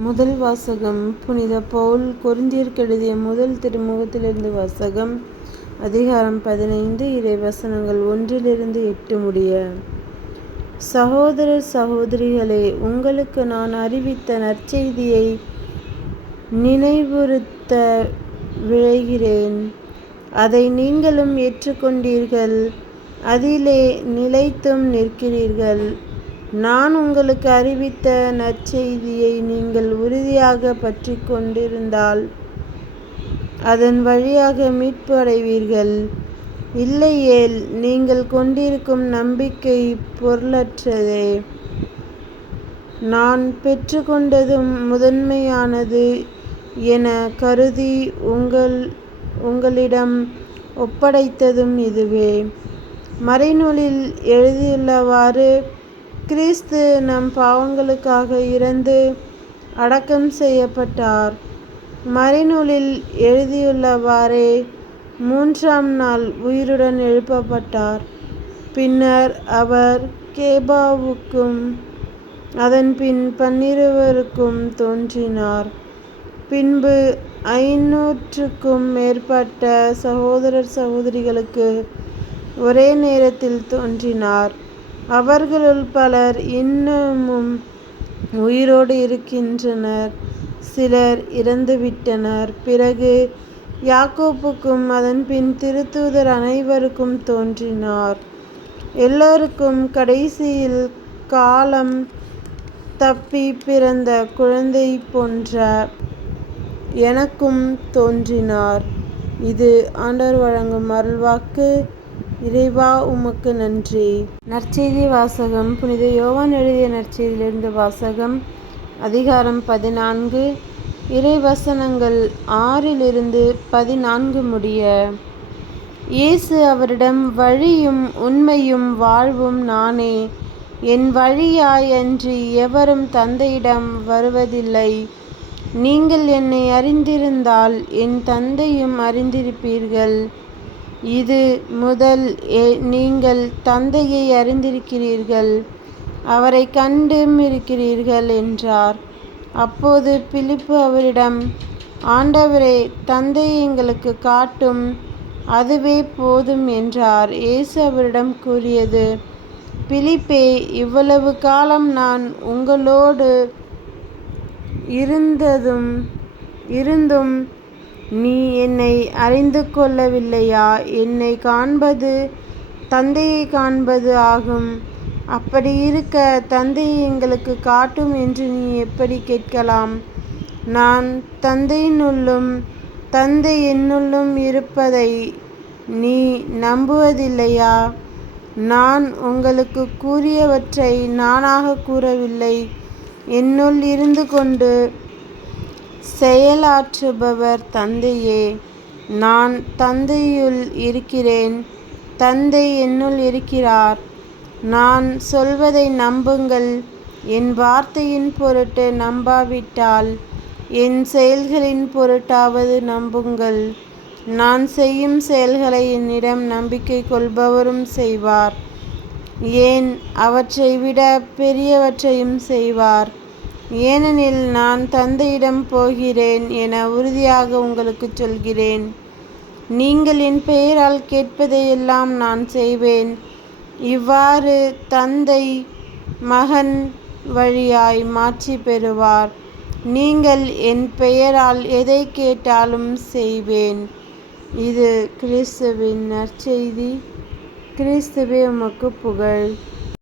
முதல் வாசகம் புனித பவுல் கொரிந்தியருக்கு எழுதிய முதல் திருமுகத்திலிருந்து வாசகம் அதிகாரம் பதினைந்து இறை வசனங்கள் ஒன்றிலிருந்து எட்டு முடிய. சகோதரர் சகோதரிகளே உங்களுக்கு நான் அறிவித்த நற்செய்தியை நினைவுறுத்த விழைகிறேன். அதை நீங்களும் ஏற்றுக்கொண்டீர்கள் அதிலே நிலைத்தும் நிற்கிறீர்கள். நான் உங்களுக்கு அறிவித்த நற்செய்தியை நீங்கள் உறுதியாக பற்றி கொண்டிருந்தால் அதன் வழியாக மீட்பு அடைவீர்கள். இல்லையேல் நீங்கள் கொண்டிருக்கும் நம்பிக்கை பொருளற்றதே. நான் பெற்றுக்கொண்டதும் முதன்மையானது என கருதி உங்கள் உங்களிடம் ஒப்படைத்ததும் இதுவே. மறைநூலில் எழுதியுள்ளவாறு கிறிஸ்து நம் பாவங்களுக்காக இறந்து அடக்கம் செய்யப்பட்டார். மறைநூலில் எழுதியுள்ளவாறே மூன்றாம் நாள் உயிருடன் எழுப்பப்பட்டார். பின்னர் அவர் கேபாவுக்கும் அதன்பின் பன்னிருவருக்கும் தோன்றினார். பின்பு ஐநூற்றுக்கும் மேற்பட்ட சகோதரர் சகோதரிகளுக்கு ஒரே நேரத்தில் தோன்றினார். அவர்களுள் பலர் இன்னமும் உயிரோடு இருக்கின்றனர். சிலர் இறந்துவிட்டனர். பிறகு யாக்கோப்புக்கும் அதன்பின் திருத்தூதர் அனைவருக்கும் தோன்றினார். எல்லோருக்கும் கடைசியில் காலம் தப்பி பிறந்த குழந்தை போன்ற எனக்கும் தோன்றினார். இது ஆண்டவர் வழங்கும் அருள்வாக்கு. இறைவா உமக்கு நன்றி. நற்செய்தி வாசகம். புனித யோவான் எழுதிய நற்செய்தியிலிருந்து வாசகம். அதிகாரம் பதினான்கு. இறைவசனங்கள் ஆறிலிருந்து பதினான்கு முடிய. இயேசு அவரிடம் வழியும் உண்மையும் வாழ்வும் நானே. என் வழியாய் அன்றி எவரும் தந்தையிடம் வருவதில்லை. நீங்கள் என்னை அறிந்திருந்தால் என் தந்தையும் அறிந்திருப்பீர்கள். இது முதல் நீங்கள் தந்தையை அறிந்திருக்கிறீர்கள். அவரை கண்டும் இருக்கிறீர்கள் என்றார். அப்போது பிலிப்பு அவரிடம் ஆண்டவரே தந்தையை எங்களுக்கு காட்டும். அதுவே போதும் என்றார். இயேசு அவரிடம் கூறியது பிலிப்பே இவ்வளவு காலம் நான் உங்களோடு இருந்ததும் இருந்தும் நீ என்னை அறிந்து கொள்ளவில்லையா? என்னை காண்பது தந்தையை காண்பது ஆகும். அப்படி இருக்க தந்தையை எங்களுக்கு காட்டும் என்று நீ எப்படி கேட்கலாம்? நான் தந்தையினுள்ளும் தந்தை என்னுள்ளும் இருப்பதை நீ நம்புவதில்லையா? நான் உங்களுக்கு கூறியவற்றை நானாக கூறவில்லை. என்னுள் இருந்து கொண்டு செயலாற்றுபவர் தந்தையே நான் தந்தையுள் இருக்கிறேன். தந்தை என்னுள் இருக்கிறார். நான் சொல்வதை நம்புங்கள். என் வார்த்தையின் பொருட்டு நம்பாவிட்டால் என் செயல்களின் பொருட்டாவது நம்புங்கள். நான் செய்யும் செயல்களை என்னிடம் நம்பிக்கை கொள்பவரும் செய்வார். ஏன்? அவற்றை விட பெரியவற்றையும் செய்வார். ஏனெனில் நான் தந்தையிடம் போகிறேன் என உறுதியாக உங்களுக்கு சொல்கிறேன். நீங்கள் என் பெயரால் கேட்பதையெல்லாம் நான் செய்வேன். இவ்வாறு தந்தை மகன் வழியாய் மாற்றி பெறுவார். நீங்கள் என் பெயரால் எதை கேட்டாலும் செய்வேன். இது கிறிஸ்துவின் நற்செய்தி. கிறிஸ்துவே உமக்கு புகழ்.